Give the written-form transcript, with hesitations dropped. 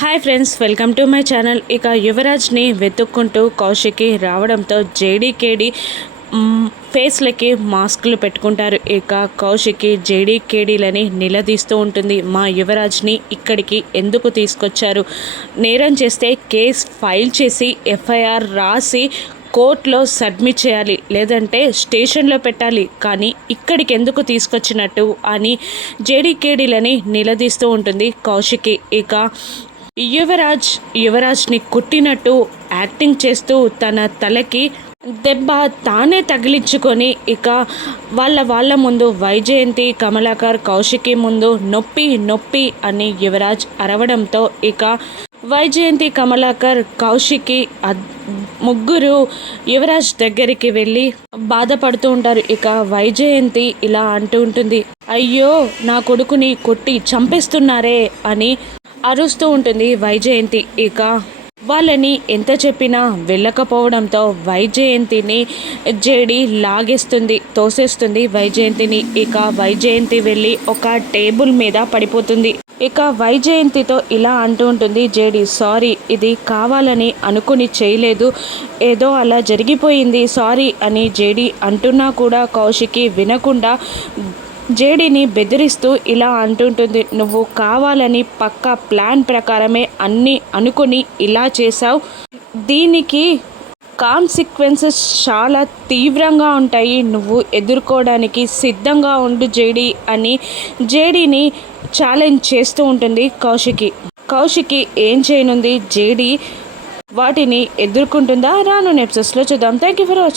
Hi friends, welcome to my channel. ఇక యువరాజ్ని వెతుక్కుంటూ కౌశికి రావడంతో జేడీకేడి ఫేస్లకి మాస్కులు పెట్టుకుంటారు. ఇక కౌశికి జేడీకేడీలని నిలదీస్తూ ఉంటుంది. మా యువరాజ్ని ఇక్కడికి ఎందుకు తీసుకొచ్చారు? నేరం చేస్తే కేస్ ఫైల్ చేసి ఎఫ్ఐఆర్ రాసి కోర్టులో సబ్మిట్ చేయాలి, లేదంటే స్టేషన్లో పెట్టాలి, కానీ ఇక్కడికి ఎందుకు తీసుకొచ్చినట్టు అని జేడీకేడీలని నిలదీస్తూ ఉంటుంది కౌశికి. ఇక యువరాజ్ని కుట్టినట్టు యాక్టింగ్ చేస్తూ తన తలకి దెబ్బ తానే తగిలించుకొని ఇక వాళ్ళ ముందు వైజయంతి, కమలాకర్, కౌశికి ముందు నొప్పి నొప్పి అని యువరాజ్ అరవడంతో ఇక వైజయంతి, కమలాకర్, కౌశికి ముగ్గురు యువరాజ్ దగ్గరికి వెళ్ళి బాధపడుతూ ఉంటారు. ఇక వైజయంతి ఇలా అంటూ ఉంటుంది, అయ్యో నా కొడుకుని కొట్టి చంపేస్తున్నారే అని అరుస్తూ ఉంటుంది వైజయంతి. ఇక వాళ్ళని ఎంత చెప్పినా వెళ్ళకపోవడంతో వైజయంతిని జేడి లాగేస్తుంది, తోసేస్తుంది వైజయంతిని. ఇక వైజయంతి వెళ్ళి ఒక టేబుల్ మీద పడిపోతుంది. ఇక వైజయంతితో ఇలా అంటూ ఉంటుంది జేడి, సారీ, ఇది కావాలని అనుకుని చేయలేదు, ఏదో అలా జరిగిపోయింది, సారీ అని జేడి అంటున్నా కూడా కౌశికి వినకుండా జేడీని బెదిరిస్తూ ఇలా అంటుంటుంది, నువ్వు కావాలని పక్కా ప్లాన్ ప్రకారమే అన్నీ అనుకుని ఇలా చేసావు, దీనికి కాన్సిక్వెన్సెస్ చాలా తీవ్రంగా ఉంటాయి, నువ్వు ఎదుర్కోవడానికి సిద్ధంగా ఉండు జేడీ అని జేడీని ఛాలెంజ్ చేస్తూ ఉంటుంది కౌశికి ఏం చేయనుంది, జేడీ వాటిని ఎదుర్కొంటుందా? రాను ఎపిసోడ్స్లో చూద్దాం. Thank you for watching.